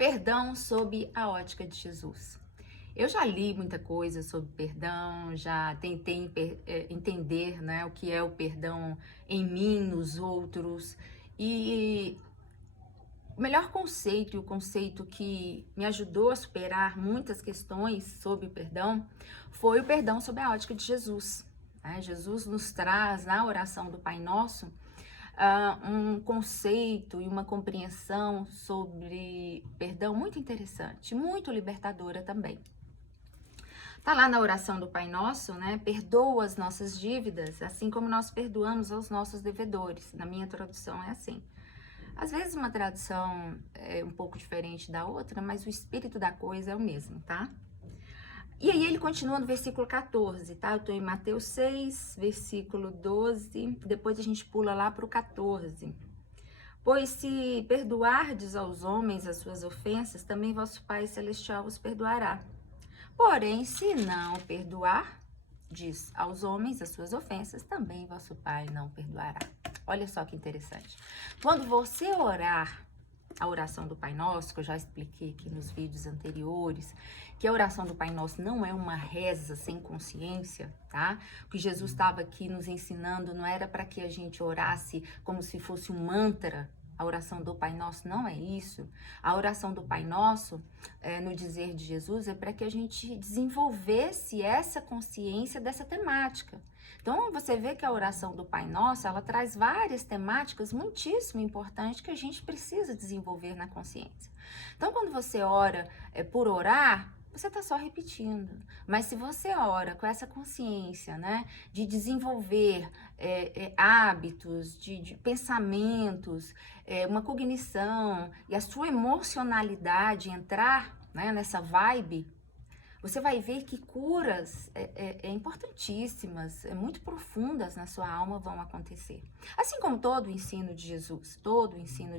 Perdão sob a ótica de Jesus. Eu já li muita coisa sobre perdão, já tentei entender, né, o que é o perdão em mim, nos outros. E o melhor conceito, e o conceito que me ajudou a superar muitas questões sobre o perdão, foi o perdão sob a ótica de Jesus, né? Jesus nos traz na oração do Pai Nosso um conceito e uma compreensão sobre perdão muito interessante, muito libertadora também. Tá lá na oração do Pai Nosso, né? Perdoa as nossas dívidas, assim como nós perdoamos aos nossos devedores. Na minha tradução é assim. Às vezes uma tradução é um pouco diferente da outra, mas o espírito da coisa é o mesmo, tá? E aí ele continua no versículo 14, tá? Eu tô em Mateus 6, versículo 12, depois a gente pula lá para o 14. Pois se perdoardes aos homens as suas ofensas, também vosso Pai Celestial vos perdoará. Porém, se não perdoar, diz aos homens as suas ofensas, também vosso Pai não perdoará. Olha só que interessante. Quando você orar a oração do Pai Nosso, que eu já expliquei aqui nos vídeos anteriores, que a oração do Pai Nosso não é uma reza sem consciência, tá? O que Jesus estava aqui nos ensinando não era para que a gente orasse como se fosse um mantra. A oração do Pai Nosso não é isso. A oração do Pai Nosso, no dizer de Jesus, é para que a gente desenvolvesse essa consciência dessa temática. Então, você vê que a oração do Pai Nosso, ela traz várias temáticas muitíssimo importantes que a gente precisa desenvolver na consciência. Então, quando você ora por orar, você está só repetindo. Mas se você ora com essa consciência, né, de desenvolver hábitos, de pensamentos, uma cognição e a sua emocionalidade entrar, né, nessa vibe, você vai ver que curas importantíssimas, muito profundas na sua alma vão acontecer. Assim como todo o ensino de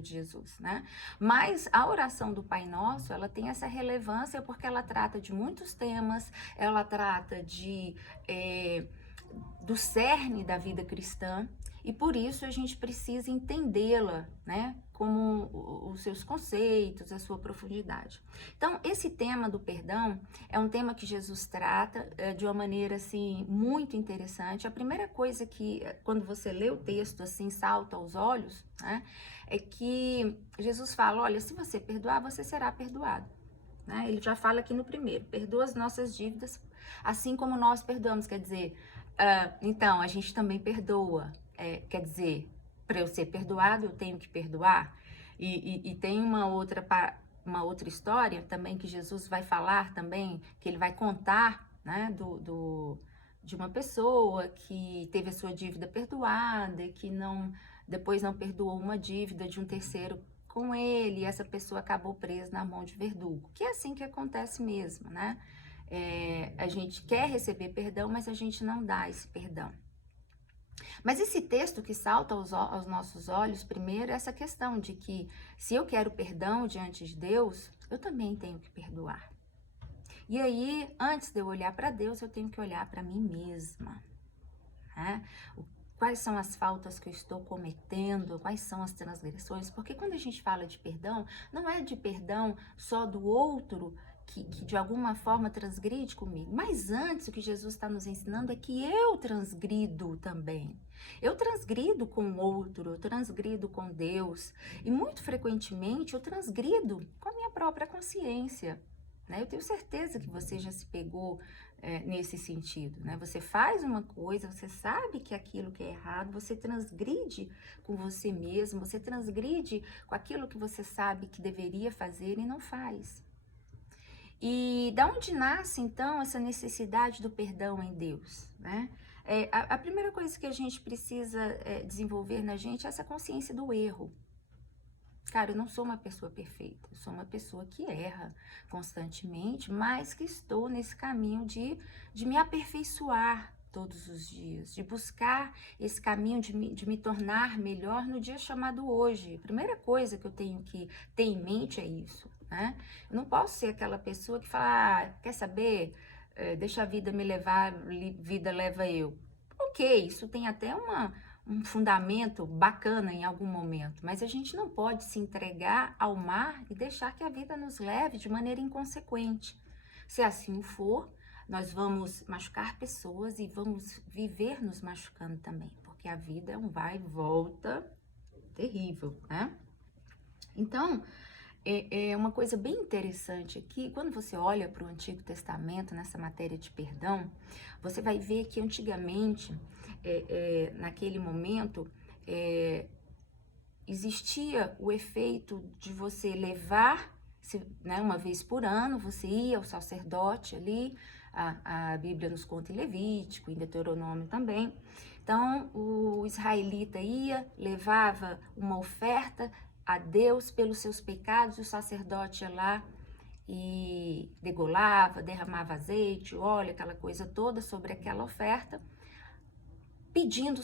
Jesus, né? Mas a oração do Pai Nosso, ela tem essa relevância porque ela trata de muitos temas, ela trata do cerne da vida cristã, e por isso a gente precisa entendê-la, né, como os seus conceitos, a sua profundidade. Então, esse tema do perdão é um tema que Jesus trata de uma maneira, assim, muito interessante. A primeira coisa que, quando você lê o texto, assim, salta aos olhos, né, é que Jesus fala, olha, se você perdoar, você será perdoado. Né? Ele já fala aqui no primeiro, perdoa as nossas dívidas, assim como nós perdoamos, quer dizer, então, a gente também perdoa. Quer dizer, para eu ser perdoado, eu tenho que perdoar. E tem uma outra história também que Jesus vai falar também, que ele vai contar, né, de uma pessoa que teve a sua dívida perdoada e que depois não perdoou uma dívida de um terceiro com ele, e essa pessoa acabou presa na mão de verdugo. Que é assim que acontece mesmo, né? A gente quer receber perdão, mas a gente não dá esse perdão. Mas esse texto que salta aos nossos olhos, primeiro, é essa questão de que se eu quero perdão diante de Deus, eu também tenho que perdoar. E aí, antes de eu olhar para Deus, eu tenho que olhar para mim mesma, né? Quais são as faltas que eu estou cometendo, quais são as transgressões, porque quando a gente fala de perdão, não é de perdão só do outro que de alguma forma transgride comigo, mas antes o que Jesus está nos ensinando é que eu transgrido também. Eu transgrido com o outro, eu transgrido com Deus, e muito frequentemente eu transgrido com a minha própria consciência. Eu tenho certeza que você já se pegou nesse sentido, né? Você faz uma coisa, você sabe que aquilo que é errado, você transgride com você mesmo, você transgride com aquilo que você sabe que deveria fazer e não faz. E da onde nasce, então, essa necessidade do perdão em Deus, né? A primeira coisa que a gente precisa desenvolver na gente é essa consciência do erro. Cara, eu não sou uma pessoa perfeita, eu sou uma pessoa que erra constantemente, mas que estou nesse caminho de me aperfeiçoar todos os dias, de buscar esse caminho de me tornar melhor no dia chamado hoje. A primeira coisa que eu tenho que ter em mente é isso, né? Eu não posso ser aquela pessoa que fala, quer saber, deixa a vida me levar, vida leva eu. Ok, isso tem até um fundamento bacana em algum momento, mas a gente não pode se entregar ao mar e deixar que a vida nos leve de maneira inconsequente. Se assim for, nós vamos machucar pessoas e vamos viver nos machucando também, porque a vida é um vai e volta terrível, né? Então, é uma coisa bem interessante aqui, quando você olha para o Antigo Testamento, nessa matéria de perdão, você vai ver que antigamente, naquele momento, existia o efeito de você levar, né, uma vez por ano, você ia ao sacerdote ali, a Bíblia nos conta em Levítico, em Deuteronômio também. Então, o israelita ia, levava uma oferta a Deus pelos seus pecados, o sacerdote ia lá e degolava, derramava azeite, óleo, aquela coisa toda sobre aquela oferta, pedindo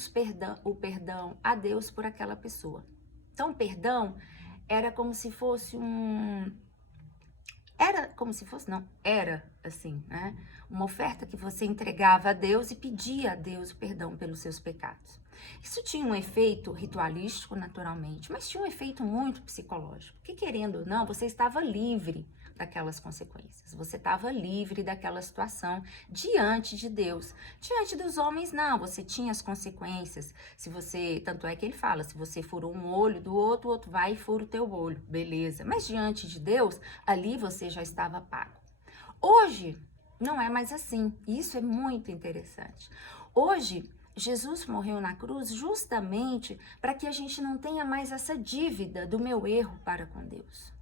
o perdão a Deus por aquela pessoa. Então, o perdão era como se fosse era assim, né? Uma oferta que você entregava a Deus e pedia a Deus o perdão pelos seus pecados. Isso tinha um efeito ritualístico, naturalmente, mas tinha um efeito muito psicológico, porque querendo ou não, você estava livre daquelas consequências, você estava livre daquela situação diante de Deus. Diante dos homens, não, você tinha as consequências. Se você, tanto é que ele fala, se você furou um olho do outro, o outro vai e fura o teu olho, beleza. Mas diante de Deus, ali você já estava pago. Hoje, não é mais assim. Isso é muito interessante. Hoje, Jesus morreu na cruz justamente para que a gente não tenha mais essa dívida do meu erro para com Deus.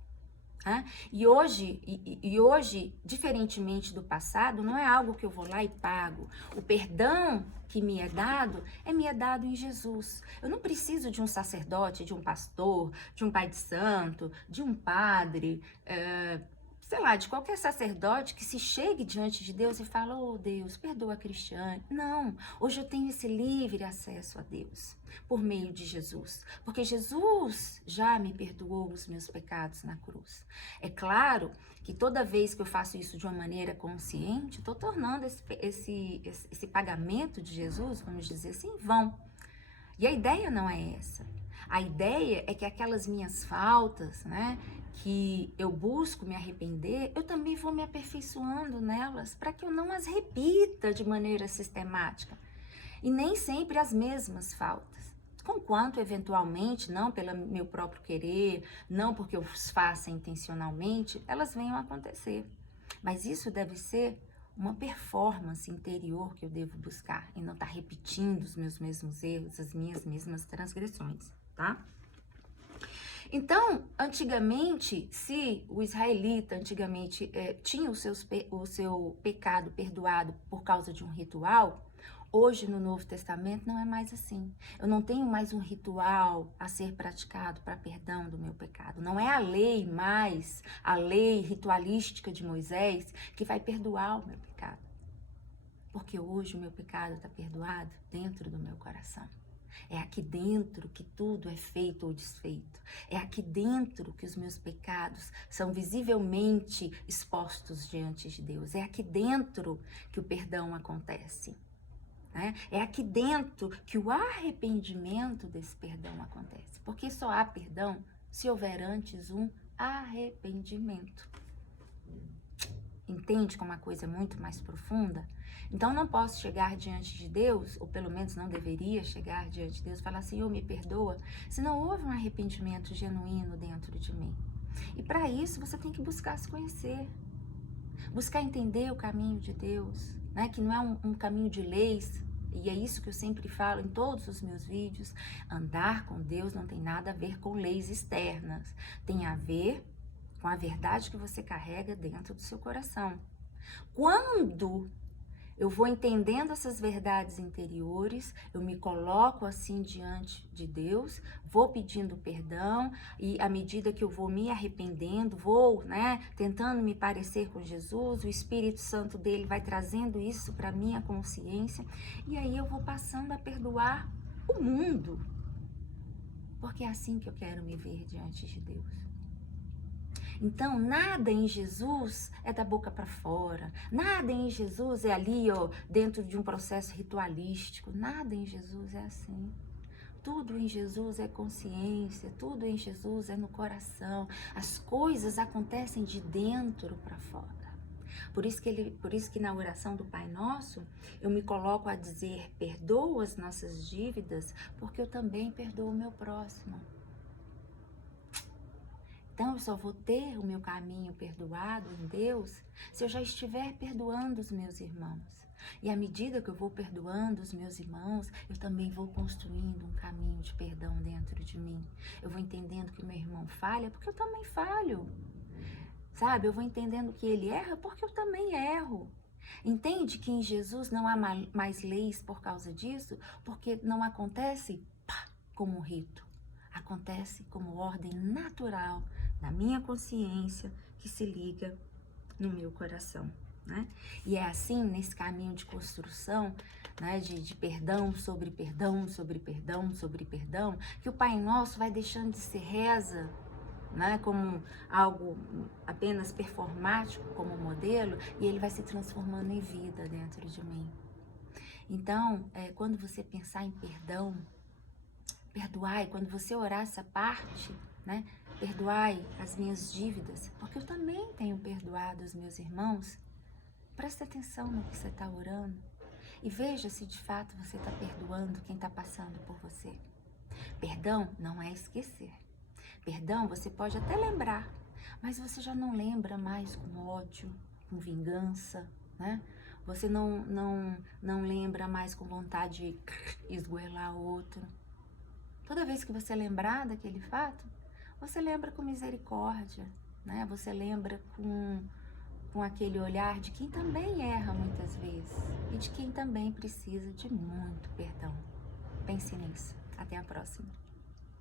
E hoje, diferentemente do passado, não é algo que eu vou lá e pago. O perdão que me é dado em Jesus. Eu não preciso de um sacerdote, de um pastor, de um pai de santo, de um padre, sei lá, de qualquer sacerdote que se chegue diante de Deus e fala, oh Deus, perdoa a Cristiane. Não, hoje eu tenho esse livre acesso a Deus, por meio de Jesus, porque Jesus já me perdoou os meus pecados na cruz. É claro que toda vez que eu faço isso de uma maneira consciente, estou tornando esse pagamento de Jesus, vamos dizer assim, vão. E a ideia não é essa. A ideia é que aquelas minhas faltas, né, que eu busco me arrepender, eu também vou me aperfeiçoando nelas para que eu não as repita de maneira sistemática. E nem sempre as mesmas faltas. Conquanto, eventualmente, não pelo meu próprio querer, não porque eu os faça intencionalmente, elas venham a acontecer. Mas isso deve ser uma performance interior que eu devo buscar e não estar repetindo os meus mesmos erros, as minhas mesmas transgressões, tá? Então, antigamente, se o israelita tinha o seu pecado perdoado por causa de um ritual, hoje no Novo Testamento não é mais assim. Eu não tenho mais um ritual a ser praticado para perdão do meu pecado. Não é a lei mais, a lei ritualística de Moisés que vai perdoar o meu pecado. Porque hoje o meu pecado está perdoado dentro do meu coração. É aqui dentro que tudo é feito ou desfeito. É aqui dentro que os meus pecados são visivelmente expostos diante de Deus. É aqui dentro que o perdão acontece. É aqui dentro que o arrependimento desse perdão acontece. Porque só há perdão se houver antes um arrependimento. Entende como a coisa é muito mais profunda? Então não posso chegar diante de Deus, ou pelo menos não deveria chegar diante de Deus e falar, Senhor, me perdoa, se não houve um arrependimento genuíno dentro de mim. E para isso você tem que buscar se conhecer, buscar entender o caminho de Deus, né? Que não é um caminho de leis, e é isso que eu sempre falo em todos os meus vídeos. Andar com Deus não tem nada a ver com leis externas, tem a ver com a verdade que você carrega dentro do seu coração. Quando eu vou entendendo essas verdades interiores, eu me coloco assim diante de Deus, vou pedindo perdão e à medida que eu vou me arrependendo, vou, tentando me parecer com Jesus, o Espírito Santo dele vai trazendo isso para minha consciência e aí eu vou passando a perdoar o mundo, porque é assim que eu quero me ver diante de Deus. Então, nada em Jesus é da boca para fora. Nada em Jesus é ali, dentro de um processo ritualístico. Nada em Jesus é assim. tudo em Jesus é consciência, tudo em Jesus é no coração. As coisas acontecem de dentro para fora. Por isso que na oração do Pai Nosso, eu me coloco a dizer: perdoa as nossas dívidas, porque eu também perdoo o meu próximo. Então, eu só vou ter o meu caminho perdoado em Deus se eu já estiver perdoando os meus irmãos. E à medida que eu vou perdoando os meus irmãos, eu também vou construindo um caminho de perdão dentro de mim. Eu vou entendendo que o meu irmão falha porque eu também falho. Sabe? Eu vou entendendo que ele erra porque eu também erro. Entende que em Jesus não há mais leis por causa disso? Porque não acontece como rito. Acontece como ordem natural na minha consciência que se liga no meu coração, né? E é assim, nesse caminho de construção, né, de perdão sobre perdão, sobre perdão, sobre perdão, que o Pai Nosso vai deixando de ser reza, né, como algo apenas performático, como modelo, e ele vai se transformando em vida dentro de mim. Então, quando você pensar em perdão, perdoai, quando você orar essa parte, né? Perdoai as minhas dívidas, porque eu também tenho perdoado os meus irmãos. Presta atenção no que você está orando e veja se de fato você está perdoando quem está passando por você. Perdão não é esquecer. Perdão você pode até lembrar, mas você já não lembra mais com ódio, com vingança, né? Você não lembra mais com vontade de esgoelar o outro. Toda vez que você lembrar daquele fato, você lembra com misericórdia, né? Você lembra com aquele olhar de quem também erra muitas vezes e de quem também precisa de muito perdão. Pense nisso. Até a próxima.